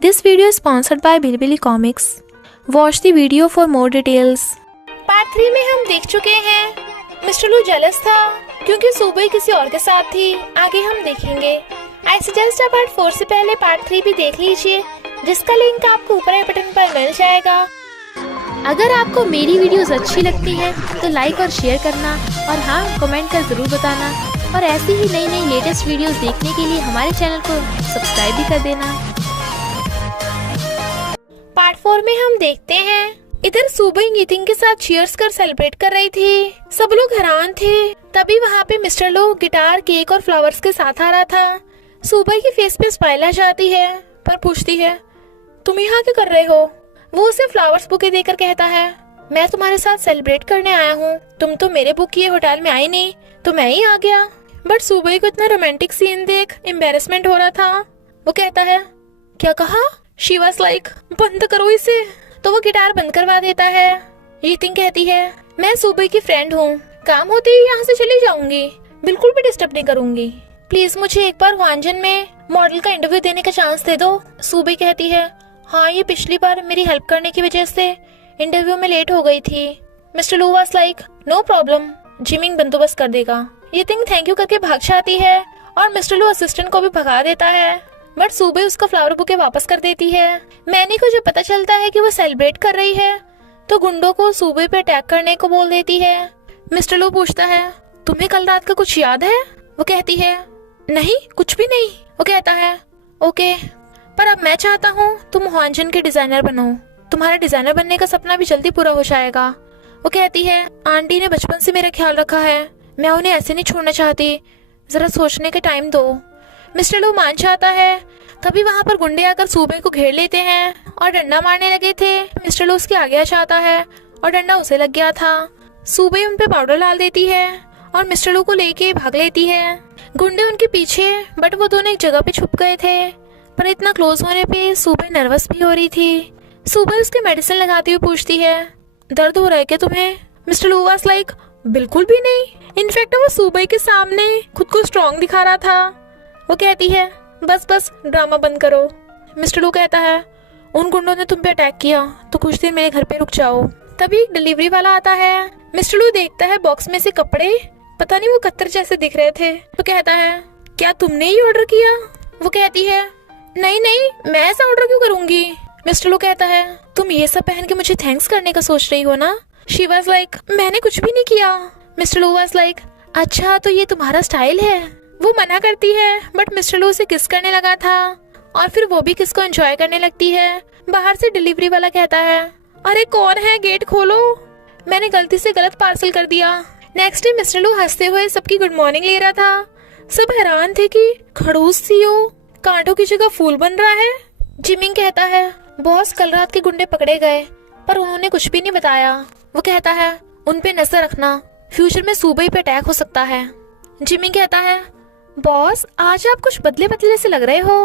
This video is sponsored by Bilibili Comics. Watch the video for more details. Part 3 में हम देख चुके हैं मिस्टर लू जेलस था क्योंकि सुबह किसी और के साथ थी। आगे हम देखेंगे। आई सजेस्ट आप पार्ट 4 से पहले पार्ट 3 भी देख लीजिए, जिसका लिंक आपको ऊपर बटन पर मिल जाएगा। अगर आपको मेरी वीडियोस अच्छी लगती है तो लाइक और शेयर करना, और हाँ, कमेंट कर जरूर बताना। और ऐसी ही नई नई लेटेस्ट वीडियोस देखने के लिए हमारे चैनल को सब्सक्राइब भी कर देना। पार्ट 4 में हम देखते हैं इधर सुबह मीटिंग के साथ चीयर्स कर सेलिब्रेट कर रही थी। सब लोग हैरान थे। तभी वहाँ पे मिस्टर लो गिटार, केक और फ्लावर्स के साथ आ रहा था। सुबह की फेस पे स्माइल आ जाती है, पर पूछती है, तुम यहाँ क्या कर रहे हो? वो उसे फ्लावर्स बुके देकर कहता है, मैं तुम्हारे साथ सेलिब्रेट करने आया हूँ। तुम तो मेरे बुक किए होटल में आई नहीं, तो मैं ही आ गया। बट सुबह को इतना रोमांटिक सीन देख एम्बेरसमेंट हो रहा था। वो कहता है, क्या कहा? शी वाज लाइक, बंद करो इसे। तो वो गिटार बंद करवा देता है। यीटिंग कहती है, मैं सुबह की फ्रेंड हूँ, काम होते ही यहाँ से चली जाऊंगी, बिल्कुल भी डिस्टर्ब नहीं करूंगी। प्लीज मुझे एक बार वांजन में मॉडल का इंटरव्यू देने का चांस दे दो। सुबह कहती है, हाँ, ये पिछली बार मेरी हेल्प करने की वजह से इंटरव्यू में लेट हो गई थी। Mister Lou was like, no problem, gymming बंदोबस्त कर देगा। ये थिंग थैंक यू करके भाग जाती है और मिस्टर लू असिस्टेंट को भी भगा देता है। बट सुबह उसका फ्लावर बुके वापस कर देती है। मैनी को जब पता चलता है कि वो सेलिब्रेट कर रही है तो गुंडों को सुबह पे अटैक करने को बोल देती है। मिस्टर लू पूछता है, तुम्हें कल रात का कुछ याद है? वो कहती है, नहीं, कुछ भी नहीं। वो कहता है, ओके, पर अब मैं चाहता हूँ तुम वांजन के डिजाइनर बनो। तुम्हारा डिजाइनर बनने का सपना भी जल्दी पूरा हो जाएगा। वो कहती है, आंटी ने बचपन से मेरा ख्याल रखा है, मैं उन्हें ऐसे नहीं छोड़ना चाहती, जरा सोचने के टाइम दो। मिस्टर लू मान जाता है। तभी वहाँ पर गुंडे आकर सुबह को घेर लेते हैं और डंडा मारने लगे थे। मिस्टर लू उसके आगे आ जाता है और डंडा उसे लग गया था। सुबह उन पे पाउडर डाल देती है और मिस्टर लू को लेके भाग लेती है। गुंडे उनके पीछे, बट वो दोनों एक जगह पे छुप गए थे। पर इतना क्लोज होने पे सुबह नर्वस भी हो रही थी। सुबह उसके मेडिसिन लगाती हुई पूछती है, दर्द हो रहा है क्या तुम्हें? मिस्टर लू वाज लाइक, बिल्कुल भी नहीं। इनफैक्ट वो सुबह के सामने खुद को स्ट्रॉन्ग दिखा रहा था। वो कहती है, बस बस ड्रामा बंद करो। मिस्टर लू कहता है, उन गुंडों ने तुम पे अटैक किया तो कुछ देर मेरे घर पे रुक जाओ। तभी एक डिलीवरी वाला आता है। मिस्टर लू देखता है बॉक्स में से कपड़े, पता नहीं वो कत्तर जैसे दिख रहे थे। तो कहता है, क्या तुमने ही ऑर्डर किया? वो कहती है, नहीं नहीं, मैं ऐसा ऑर्डर क्यों करूंगी? मिस्टर लू कहता है, तुम ये सब पहन के मुझे थैंक्स करने का सोच रही हो ना? शी वाज लाइक, मैंने कुछ भी नहीं किया। मिस्टर लू वाज लाइक, अच्छा, तो ये तुम्हारा स्टाइल है? वो मना करती है, बट मिस्टर लू उसे किस करने लगा था और फिर वो भी किस को एंजॉय करने लगती है। बाहर से डिलीवरी वाला कहता है, अरे कौन है, गेट खोलो, मैंने गलती से गलत पार्सल कर दिया। नेक्स्ट डे मिस्टर लू हंसते हुए सबकी गुड मॉर्निंग ले रहा था। सब हैरान थे कि खड़ूस सीओ कांटों की जगह फूल बन रहा है। जिमिंग कहता है, बॉस, कल रात के गुंडे पकड़े गए पर उन्होंने कुछ भी नहीं बताया। वो कहता है, उन पे नजर रखना, फ्यूचर में सुबह पे अटैक हो सकता है। जिमिंग कहता है, बॉस, आज आप कुछ बदले बदले से लग रहे हो।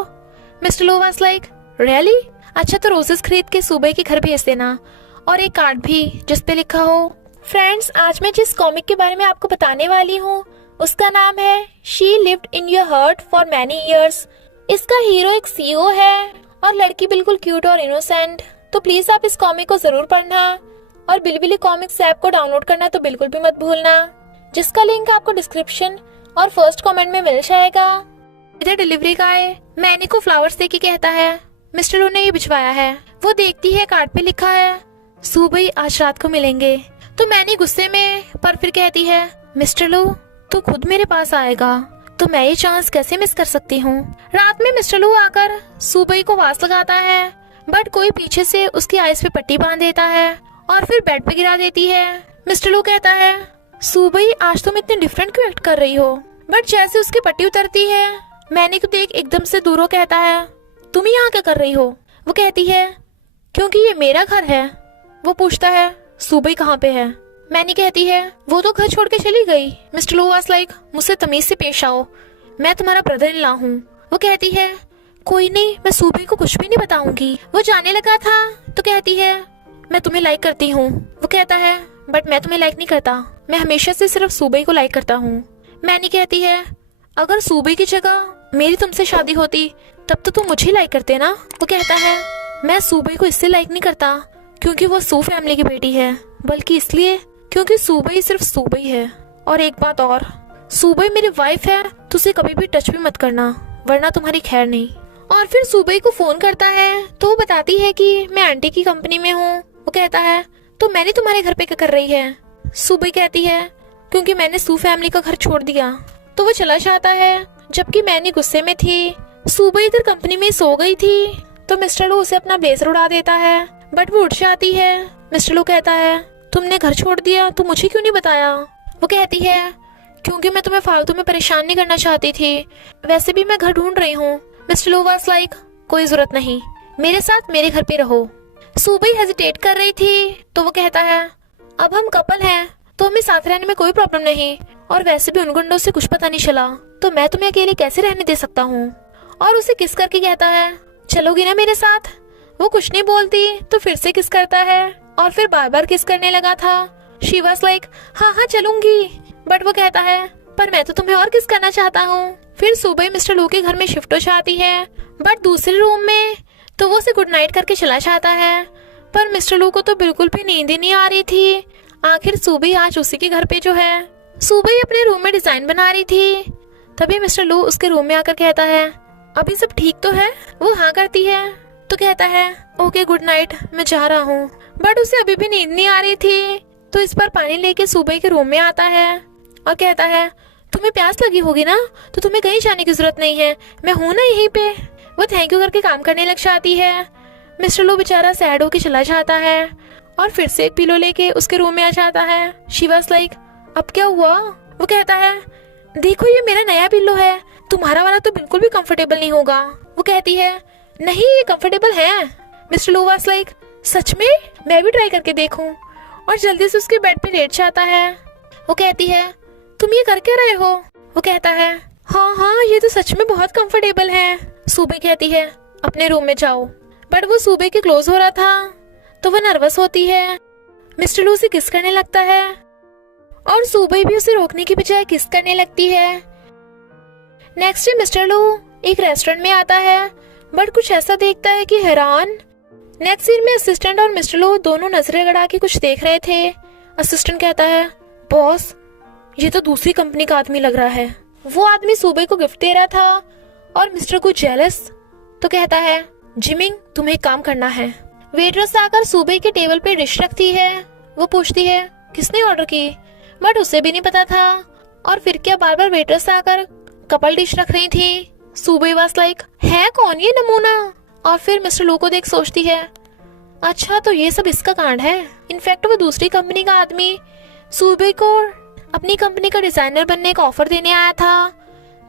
Mister Lou was like, really? अच्छा, तो रोजेस खरीद के सुबह के घर भेज देना, और एक कार्ड भी जिसपे लिखा हो। फ्रेंड्स, आज मैं जिस कॉमिक के बारे में आपको बताने वाली हूँ उसका नाम है she lived in your heart for many years. इसका हीरो एक सीईओ है और लड़की बिल्कुल क्यूट और इनोसेंट। तो प्लीज आप इस कॉमिक को जरूर पढ़ना, और बिलिबिली कॉमिक्स ऐप को डाउनलोड करना तो बिल्कुल भी मत भूलना, जिसका लिंक आपको डिस्क्रिप्शन और फर्स्ट कमेंट में मिल जाएगा। इधर डिलीवरी गाय मैनी को फ्लावर्स देके कहता है, मिस्टर लू ने ये भिजवाया है। वो देखती है कार्ड पे लिखा है, सुबह आज रात को मिलेंगे। तो मैनी गुस्से में, पर फिर कहती है, मिस्टर लू, तू खुद मेरे पास आएगा तो मैं ये चांस कैसे मिस कर सकती हूँ? रात में मिस्टर लू आकर सुबह को वास लगाता है, बट कोई पीछे से उसकी आइस पे पट्टी बांध देता है और फिर बेड पे गिरा देती है। मिस्टर लू कहता है, सुबह, आज तुम इतने डिफरेंट क्यों एक्ट कर रही हो? बट जैसे उसकी पट्टी उतरती है, मैनी को देख एकदम से दूरों कहता है, तुम यहाँ क्या कर रही हो? वो कहती है, क्योंकि ये मेरा घर है। वो पूछता है, सुबह कहाँ पे है? मैनी कहती है, वो तो घर छोड़ के चली गई। मिस्टर लू वाज लाइक, मुझसे तमीज से पेश आओ, मैं तुम्हारा ब्रदर इन लॉ हूँ। वो कहती है, कोई नहीं, मैं सुबह को कुछ भी नहीं बताऊंगी। वो जाने लगा था तो कहती है, मैं तुम्हें लाइक करती हूँ। वो कहता है, बट मैं तुम्हें लाइक नहीं करता, मैं हमेशा से सिर्फ सुबह को लाइक करता हूँ। मैनी कहती है, अगर सुबह की जगह मेरी तुमसे शादी होती तब तो तुम मुझे लाइक करते ना। वो कहता है मैं सूबई को इससे लाइक नहीं करता क्योंकि वो सू फैमिली की बेटी है, बल्कि इसलिए क्योंकि सूबई सिर्फ सूबई है। और एक बात और, सूबई मेरी वाइफ है तो उसे कभी भी टच भी मत करना वरना तुम्हारी खैर नहीं। और फिर सूबई को फोन करता है तो वो बताती है कि मैं आंटी की कंपनी में हूँ। वो कहता है तो मैंने तुम्हारे घर पे क्या कर रही है। सूबई कहती है क्योंकि मैंने सू फैमिली का घर छोड़ दिया। तो वो चला जाता है जबकि मैंने गुस्से में थी। सूबई इधर कंपनी में सो गई थी तो मिस्टर लू उसे अपना ब्लेजर उड़ा देता है, बट वो उठ जाती है। मिस्टर लू कहता है तुमने घर छोड़ दिया तो मुझे क्यों नहीं बताया। वो कहती है क्योंकि मैं तुम्हें फालतू में परेशान नहीं करना चाहती थी, वैसे भी मैं घर ढूंढ रही हूँ। मिस्टर लू वाज लाइक कोई जरूरत नहीं, मेरे साथ मेरे घर पे रहो। सूबई हेजिटेट कर रही थी तो वो कहता है अब हम कपल हैं तो हमें साथ रहने में कोई प्रॉब्लम नहीं, और वैसे भी उन गुंडों से कुछ पता नहीं चला तो मैं तुम्हें अकेले कैसे रहने दे सकता हूँ। और उसे किस करके कहता है चलोगी ना मेरे साथ। वो कुछ नहीं बोलती तो फिर से किस करता है और फिर बार बार किस करने लगा था। शी वाज लाइक हाँ हाँ चलूंगी, बट वो कहता है पर मैं तो तुम्हें और किस करना चाहता हूँ। फिर सुबह मिस्टर लू के घर में शिफ्ट हो जाती है, बट दूसरे रूम में तो वो उसे गुड नाइट करके चला जाता है। पर मिस्टर लू को तो बिल्कुल भी नींद ही नहीं आ रही थी। आखिर सुबह आज उसी के घर पे जो है, सुबह अपने रूम में डिजाइन बना रही थी। तभी मिस्टर लू उसके रूम में आकर कहता है अभी सब ठीक तो है। वो हाँ करती है तो कहता है ओके गुड नाइट मैं जा रहा हूँ, बट उसे अभी भी नींद नहीं आ रही थी। तो इस पर पानी लेके सुबह के रूम में आता है और कहता है तुम्हें प्यास लगी होगी ना तो तुम्हें कहीं जाने की जरूरत नहीं है, मैं हूँ ना यहीं पे। वो थैंक यू करके काम करने लग जाती है। मिस्टर लू बेचारा सैड होके चला जाता है और फिर से एक पिलो लेके उसके रूम में आ जाता है। शी वाज लाइक अब क्या हुआ। वो कहता है देखो ये मेरा नया पिलो है, तुम्हारा वाला तो बिल्कुल भी कंफर्टेबल नहीं होगा। वो कहती है नहीं ये कंफर्टेबल है। Mister Lou was like such में, मैं भी ट्राई करके देखूं, और जल्दी से उसके बेड पे लेट जाता है। वो कहती है तुम ये कर क्या रहे हो। वो कहता है हाँ हाँ ये तो सच में बहुत कंफर्टेबल है। सुबह कहती है अपने रूम में जाओ, बट वो सुबह के क्लोज हो रहा था तो वो नर्वस होती है। मिस्टर लू से किस करने लगता है और सुबह भी उसे रोकने की बजाय किस करने लगती है। नेक्स्ट डे मिस्टर लू एक रेस्टोरेंट में आता है, बट कुछ ऐसा देखता है कि हैरान। नेक्स्ट सीन में असिस्टेंट और मिस्टर लू दोनों नजरें गड़ा के कुछ देख रहे थे। असिस्टेंट कहता है बॉस ये तो दूसरी कंपनी का आदमी लग रहा है। वो आदमी सुबह को गिफ्ट दे रहा था और मिस्टर को जेलस तो कहता है जिमिंग तुम्हें एक काम करना है। वेटरेस आकर सुबह के टेबल पे डिश रखती है। वो पूछती है किसने ऑर्डर की, बट उसे भी नहीं पता था। और फिर क्या बार बार वेटरेस आकर कपल डिश रख रही थी। सुबह वाज लाइक है कौन ये नमूना। और फिर मिस्टर लू को देख सोचती है अच्छा तो ये सब इसका कांड है। इनफैक्ट वो दूसरी कंपनी का आदमी सुबह को अपनी कंपनी का डिजाइनर बनने का ऑफर देने आया था,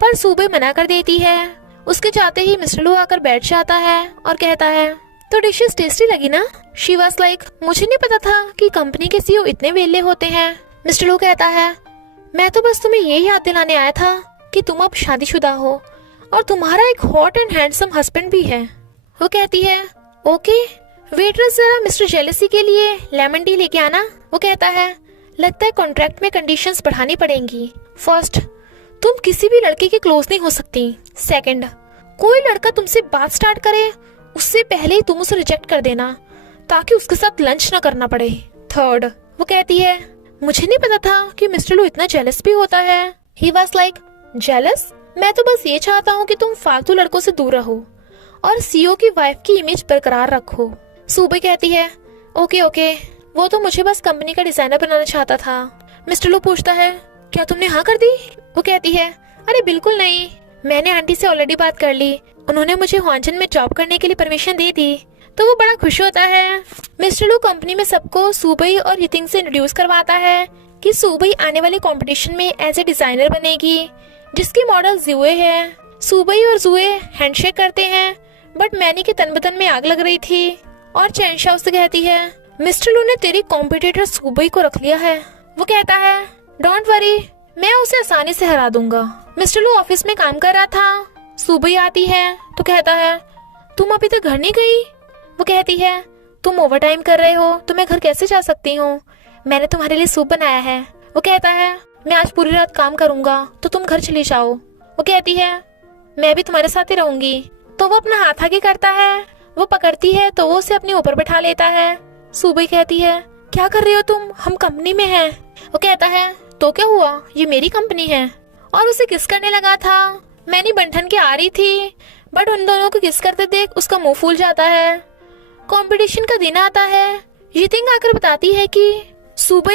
पर सुबह मना कर देती है। उसके जाते ही मिस्टर लू आकर बैठ जाता है और कहता है तो डिशेस टेस्टी लगी ना। शी वाज लाइक मुझे नहीं पता था कि कंपनी के सीईओ इतने वेले होते हैं। मिस्टर लू कहता है मैं तो बस तुम्हें ये याद दिलाने आया था कि तुम अब शादीशुदा हो और तुम्हारा एक हॉट एंड हैंडसम हस्बैंड भी है। वो कहती है ओके वेटरेस जरा मिस्टर जेलेसी के लिए लेमन टी लेके आना। वो कहता है लगता है कॉन्ट्रैक्ट में कंडीशंस बढ़ानी पड़ेंगी। फर्स्ट तुम किसी भी लड़के के क्लोज नहीं हो सकती। सेकंड कोई लड़का तुमसे बात स्टार्ट करे उससे पहले ही तुम उसे रिजेक्ट कर देना ताकि उसके साथ लंच ना करना पड़े। थर्ड वो कहती है मुझे नहीं पता था कि मिस्टर लू इतना जेलस भी होता है। ही वाज लाइक जेलस, मैं तो बस ये चाहता हूँ कि तुम फालतू लड़कों से दूर रहो और सीईओ की वाइफ की इमेज बरकरार रखो। सुबह कहती है ओके ओके वो तो मुझे बस कंपनी का डिजाइनर बनाना चाहता था। मिस्टर लू पूछता है क्या तुमने हाँ कर दी। वो कहती है अरे बिल्कुल नहीं, मैंने आंटी से ऑलरेडी बात कर ली, उन्होंने मुझे ह्वांचन में जॉब करने के लिए परमिशन दे दी। तो वो बड़ा खुश होता है। मिस्टर लू कंपनी में सबको सुबई और यितिंग से इंट्रोड्यूस करवाता है कि सुबई आने वाले कंपटीशन में एज ए डिजाइनर बनेगी जिसकी मॉडल जुए है। सुबई और जुए हैंडशेक करते हैं, बट मैनी के तन बदन में आग लग रही थी और चैनशा उससे कहती है मिस्टर लू ने तेरी कॉम्पिटिटर सुबई को रख लिया है। वो कहता है डोंट वरी मैं उसे आसानी से हरा दूंगा। मिस्टर लू ऑफिस में काम कर रहा था। सुबई आती है तो कहता है तुम अभी तक घर नहीं गई। वो कहती है तुम ओवर टाइम कर रहे हो तो मैं घर कैसे जा सकती हूँ, मैंने तुम्हारे लिए सूप बनाया है। वो कहता है मैं आज पूरी रात काम करूंगा तो तुम घर चली जाओ। वो कहती है मैं भी तुम्हारे साथ ही रहूंगी। तो वो अपना हाथ आगे करता है, वो पकड़ती है तो वो उसे अपने ऊपर बैठा लेता है। सुबह कहती है क्या कर रही हो तुम, हम कंपनी में हैं। वो कहता है तो क्या हुआ, ये मेरी कंपनी है। और उसे किस करने लगा था। मैनी बंठन के आ रही थी, बट उन दोनों को किस करते देख उसका मुंह फूल जाता है। कंपटीशन का दिन आता है। यितिंग आकर बताती है कि सुबह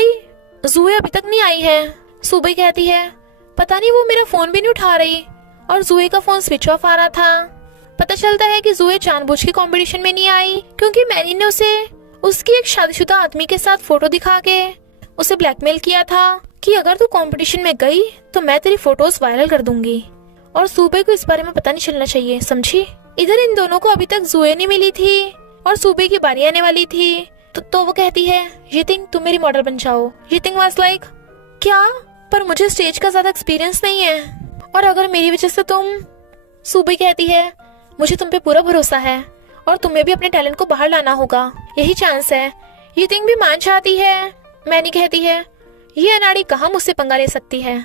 जुए अभी तक नहीं आई है। सुबह कहती है पता नहीं, वो मेरा फोन भी नहीं उठा रही, और जुए का फोन स्विच ऑफ आ रहा था। पता चलता है कि जुए जानबूझ के कंपटीशन में नहीं आई, क्योंकि मैनी ने उसे उसकी एक शादीशुदा आदमी के साथ फोटो दिखा के उसे ब्लैकमेल किया था कि अगर तू कंपटीशन में गई तो मैं तेरी फोटोज वायरल कर दूंगी, और सुबह को इस बारे में पता नहीं चलना चाहिए, समझी। इधर इन दोनों को अभी तक जुए नहीं मिली थी और सुबह की बारी आने वाली थी। तो वो कहती है यितिंग तुम मेरी मॉडल बन जाओ। यितिंग वाज लाइक क्या, पर मुझे स्टेज का ज्यादा एक्सपीरियंस नहीं है, और अगर मेरी वजह से तुम। सुबह कहती है मुझे तुम पे पूरा भरोसा है, और तुम्हें भी अपने टैलेंट को बाहर लाना होगा, यही चांस है। यितिंग भी मान जाती है। मैनी कहती है ये अनाड़ी कहाँ मुझसे पंगा ले सकती है।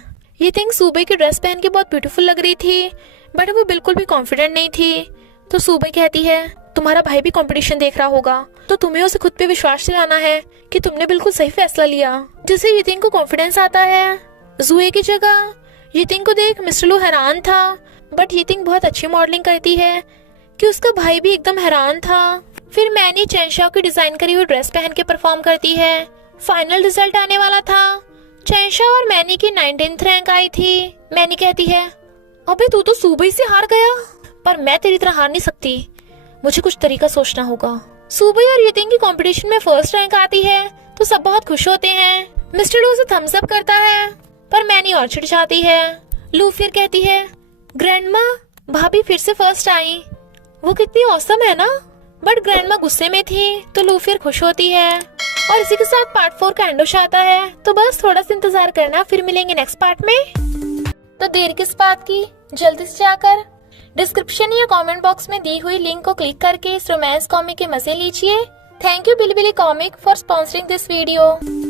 यितिंग सुबह की ड्रेस पहन के बहुत ब्यूटीफुल लग रही थी, बट वो बिल्कुल भी कॉन्फिडेंट नहीं थी। तो सुबह कहती है तुम्हारा भाई भी कंपटीशन देख रहा होगा, तो तुम्हें उसे खुद पे विश्वास दिलाना है कि तुमने बिल्कुल सही फैसला लिया, जिससे यितिंग को कॉन्फिडेंस आता है। जुए की जगह यितिंग को देख मिस्टर लू हैरान था, बट यितिंग बहुत अच्छी मॉडलिंग करती है कि उसका भाई भी एकदम हैरान था। फिर मैनी चैनशाओ की डिजाइन करी हुई ड्रेस पहन के परफॉर्म करती है। फाइनल रिजल्ट आने वाला था। चैनशाओ और मैनी की 19th रैंक आई थी। मैनी कहती है अबे तू तो सुबह ही से हार गया, पर मैं तेरी तरह हार नहीं सकती, मुझे कुछ तरीका सोचना होगा। सुबह और यितिंग की कंपटीशन में फर्स्ट रैंक आती है तो सब बहुत खुश होते हैं। मिस्टर लू उसे थम्स अप करता है, पर मैनी और चिढ़ जाती है। लू फिर कहती है ग्रैंडमा भाभी फिर से फर्स्ट आई, वो कितनी औसम है ना। बट ग्रैंडमा गुस्से में थी, तो लू फिर खुश होती है। और इसी के साथ पार्ट 4 का एंड आता है। तो बस थोड़ा सा इंतजार करना, फिर मिलेंगे नेक्स्ट पार्ट में। तो देर किस बात की, जल्दी से जाकर डिस्क्रिप्शन या कमेंट बॉक्स में दी हुई लिंक को क्लिक करके इस रोमांस कॉमिक के मजे लीजिए। Thank you Billy Billy comic for sponsoring this video.